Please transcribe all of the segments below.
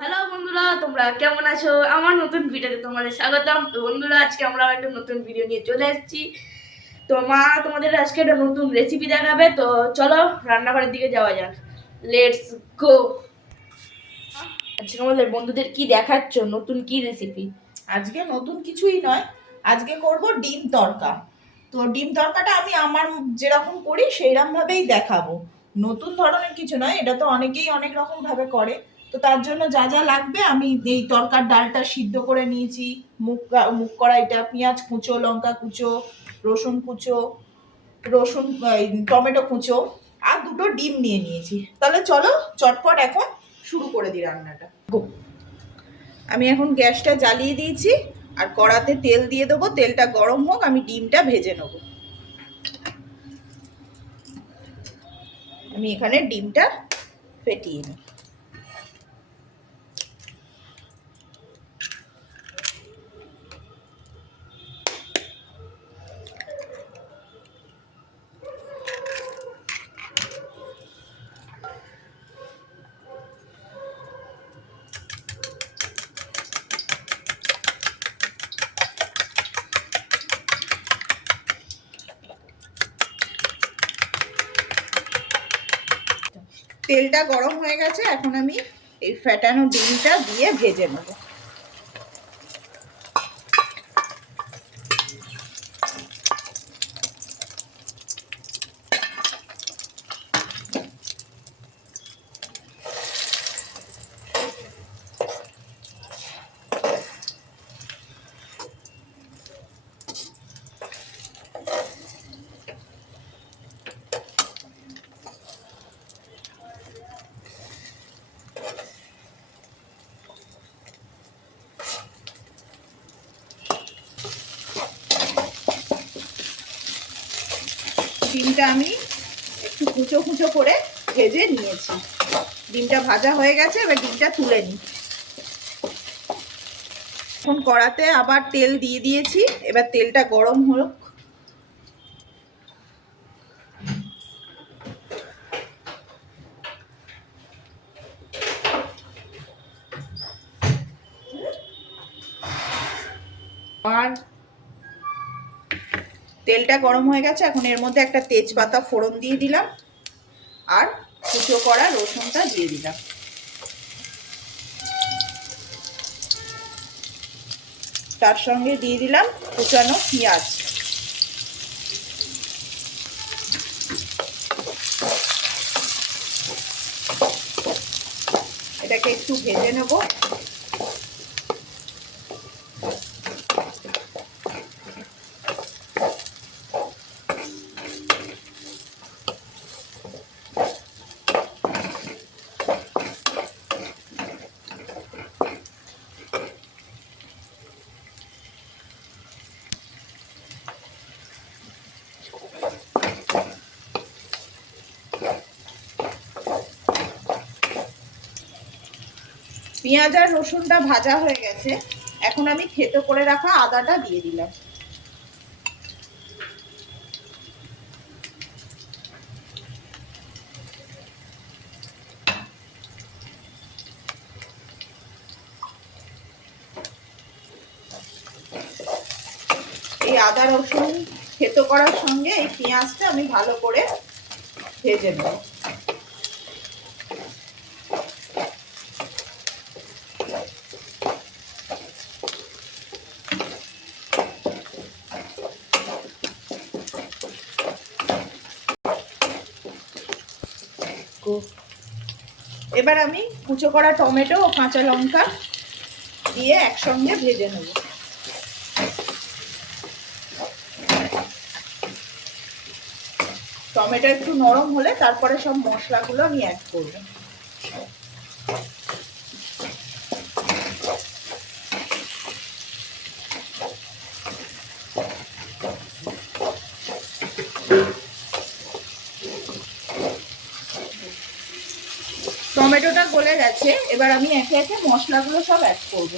Hello বন্ধুরা, তোমরা কেমন আছো? আমার নতুন ভিডিওতে তোমাদের স্বাগতম। তো বন্ধুরা, আজকে আমরা একটা নতুন ভিডিও নিয়ে চলে এসেছি। তো মা তোমাদের আজকে একটা নতুন রেসিপি দেখাবে। তো চলো রান্নাঘরের দিকে যাওয়া যাক। Let's go. আজকে আমাদের বন্ধুদের কি দেখাচ্ছ? নতুন কি রেসিপি? আজকে নতুন কিছুই নয়, আজকে করব ডিম তড়কা। তো ডিম তড়কাটা আমি আমার যেরকম করি সেইরকম ভাবেই দেখাবো। নতুন ধরনের কিছু নয়, এটা তো অনেকেই অনেক রকম ভাবে করে। তো তার জন্য যা যা লাগবে, আমি এই তড়কার ডালটা সিদ্ধ করে নিয়েছি, মুগ কড়াইটা, পেঁয়াজ কুচো, লঙ্কা কুচো, রসুন কুচো, টমেটো কুচো, আর দুটো ডিম নিয়ে নিয়েছি। তাহলে চলো চটপট এখন শুরু করে দিই রান্নাটা। আমি এখন গ্যাসটা জ্বালিয়ে দিয়েছি, আর কড়াতে তেল দিয়ে দেবো। তেলটা গরম হোক, আমি ডিমটা ভেজে নেব। আমি এখানে ডিমটা ফেটিয়ে নিই। তেলটা গরম হয়ে গেছে, এখন আমি এই ফেটানো ডিমটা দিয়ে ভেজে নেব। ডিমটা আমি একটু কুচো কুচো করে ভেজে নিয়েছি। ডিমটা ভাজা হয়ে গেছে, এবার ডিমটা তুলে নিই। এখন কড়াতে আবার তেল দিয়ে দিয়েছি, এবার তেলটা গরম হোক। আর তেলটা গরম হয়ে গেছে, এখন এর মধ্যে একটা তেজপাতা ফোড়ন দিয়ে দিলাম, আর কুচো করা রসুনটা দিয়ে দিলাম। তার সঙ্গে দিয়ে দিলাম কুচানো পেঁয়াজ। এটাকে একটু ভেজে নেব। পেঁয়াজ আর রসুনটা ভাজা হয়ে গেছে, এখন আমি থেতো করে রাখা আদাটা দিয়ে দিলাম। এই আদা রসুন থেতো করার সঙ্গে এই পেঁয়াজটা আমি ভালো করে ভেজে নেব। এবার আমি কুচো করা টমেটো ও কাঁচা লঙ্কা দিয়ে একসঙ্গে ভেজে নেব। টমেটো একটু নরম হলে তারপরে সব মশলাগুলো আমি অ্যাড করব। টমেটোটা গলে গেছে, এবার আমি একে একে মশলাগুলো সব অ্যাড করব।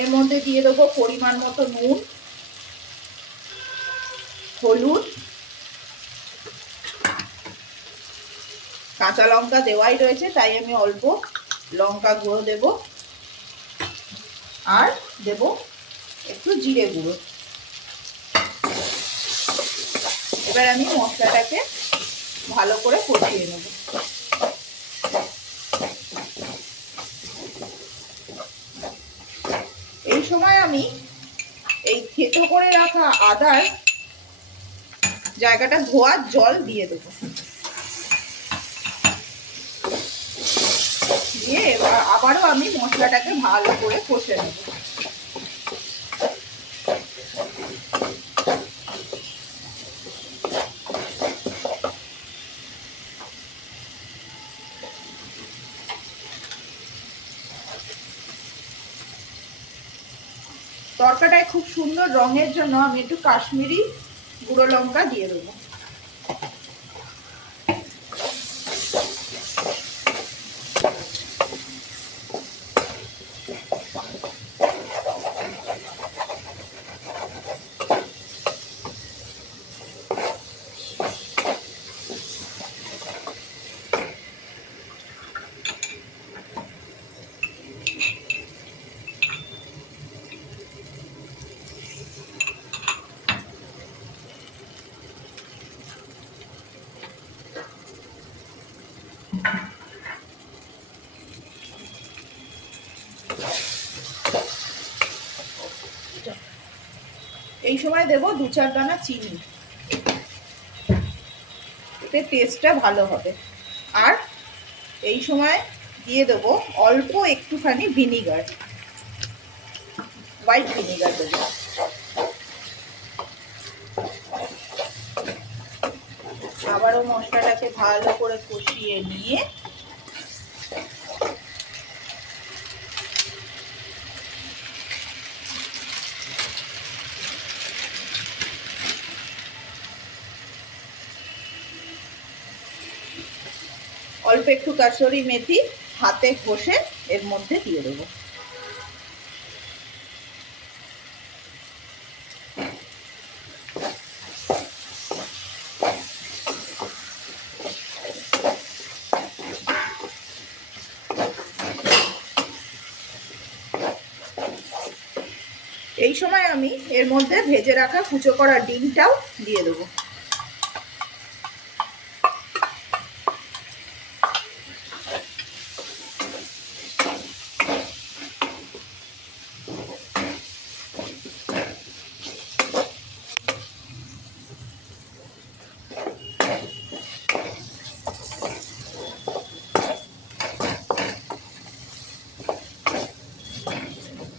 এর মধ্যে দিয়ে দেবো পরিমাণ মতো নুন, হলুদ, কাঁচা লঙ্কা দেওয়াই রয়েছে তাই আমি অল্প লঙ্কা গুঁড়ো দেব, আর দেব একটু জিরে গুঁড়ো। এবার আমি মশলাটাকে ভালো করে কষিয়ে নেব। এই সময় আমি এই থেতো করে রাখা আদার জায়গাটা ধোয়ার জল দিয়ে দেবো। দিয়ে এবার আবারও আমি মশলাটাকে ভালো করে কষে নেব। তরকাটায় খুব সুন্দর রঙের জন্য আমি একটু কাশ্মীরি গুঁড়ো লঙ্কা দিয়ে দেবো। এই সময় দেব 2-4 দানা চিনি, এতে টেস্টটা ভালো হবে। আর এই সময় দিয়ে দেবো অল্প একটুখানি ভিনিগার, হোয়াইট ভিনিগার দেবো। আবারও মশলাটাকে ভালো করে কষিয়ে নিয়ে অল্প একটু কাসুরি মেথি হাতে ঘষে এর মধ্যে দিয়ে দেবো। এই সময় আমি এর মধ্যে ভেজে রাখা কুচো করা ডিমটাও দিয়ে দেবো।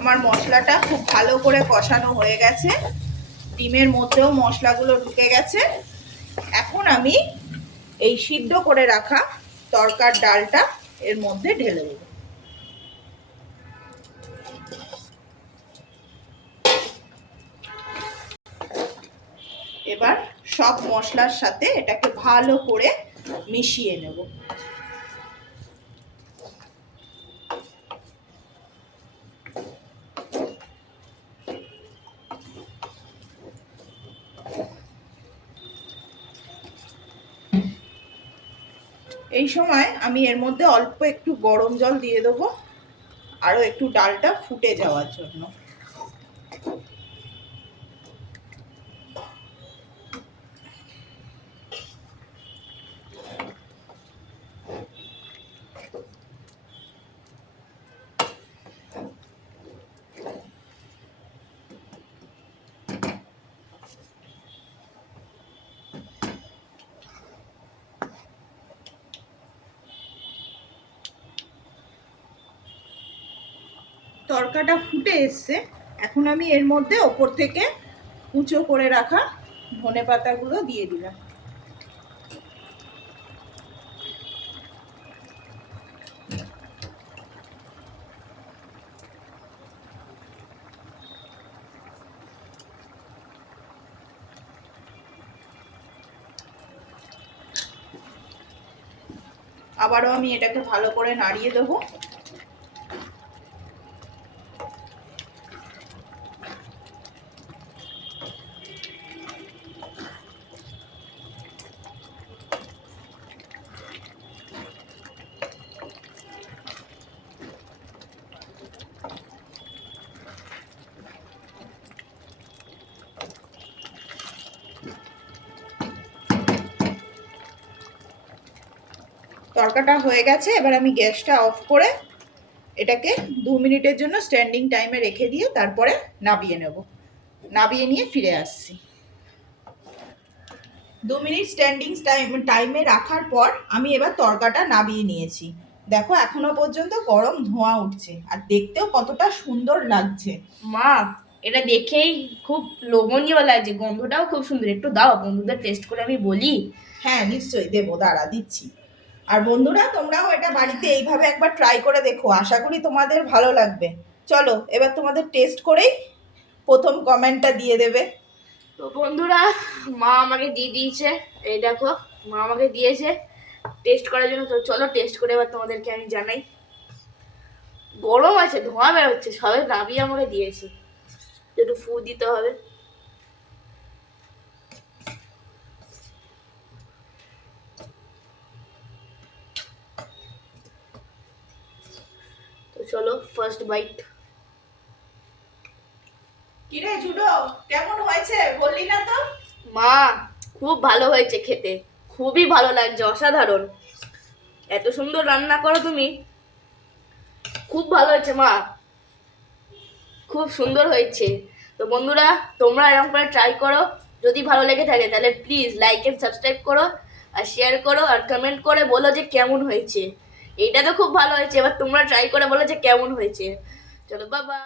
আমার মশলাটা খুব ভালো করে কষানো হয়ে গেছে, ডিমের মধ্যেও মশলাগুলো ঢুকে গেছে। এখন আমি এই সিদ্ধ করে রাখা তরকার ডালটা এর মধ্যে ঢেলে দেব। এবার সব মশলার সাথে এটাকে ভালো করে মিশিয়ে নেব। এই সময় আমি এর মধ্যে অল্প একটু গরম জল দিয়ে দেবো, আরও একটু ডালটা ফুটে যাওয়ার জন্য। তরকাটা ফুটে এসছে, এখন আমি এর মধ্যে ওপর থেকে কুচো করে রাখা ধনেপাতাগুলো দিয়ে দিলাম। আবারও আমি এটাকে ভালো করে নাড়িয়ে দেবো। তরকাটা হয়ে গেছে, এবার আমি গ্যাসটা অফ করে এটাকে 2 মিনিটের জন্য স্ট্যান্ডিং টাইমে রেখে দিয়ে তারপরে নাবিয়ে নেব। নাবিয়ে নিয়ে ফিরে আসছি। 2 মিনিট স্ট্যান্ডিং টাইমে রাখার পর আমি এবার তরকাটা নাবিয়ে নিয়েছি। দেখো এখনো পর্যন্ত গরম ধোঁয়া উঠছে আর দেখতেও কতটা সুন্দর লাগছে। মা, এটা দেখেই খুব লোভনীয় লাগছে, গন্ধটাও খুব সুন্দর। একটু দাও, বন্ধুদের টেস্ট করে আমি বলি। হ্যাঁ নিশ্চয়ই দেবো, দাঁড়া দিচ্ছি। আর বন্ধুরা তোমরাও এটা বাড়িতে এইভাবে একবার ট্রাই করে দেখো, আশা করি তোমাদের ভালো লাগবে। চলো এবার তোমাদের টেস্ট করেই প্রথম কমেন্টটা দিয়ে দেবে। তো বন্ধুরা, মা আমাকে দিয়ে দিয়েছে, এই দেখো মা আমাকে দিয়েছে টেস্ট করার জন্য। তো চলো টেস্ট করে এবার তোমাদেরকে আমি জানাই। গরম আছে, ধোঁয়া বেরোচ্ছে, সবে নাবিয়ে আমাকে দিয়েছে, একটু ফু দিতে হবে। তো চলো ফার্স্ট বাইট। কিরে জুডো, কেমন হয়েছে বললি না তো? মা, খুব ভালো হয়েছে খেতে, খুবই ভালো লাগছে, অসাধারণ। এত সুন্দর রান্না করো তুমি, খুব ভালো হয়েছে মা, খুব সুন্দর হয়েছে। তো বন্ধুরা, তোমরা এরকম করে ট্রাই করো। যদি ভালো লেগে থাকে তাহলে প্লিজ লাইক এন্ড সাবস্ক্রাইব করো, আর শেয়ার করো, আর কমেন্ট করে বলো যে কেমন হয়েছে। এইটা তো খুব ভালো হয়েছে, এবার তোমরা ট্রাই করে বলো যে কেমন হয়েছে। চলো বাবা।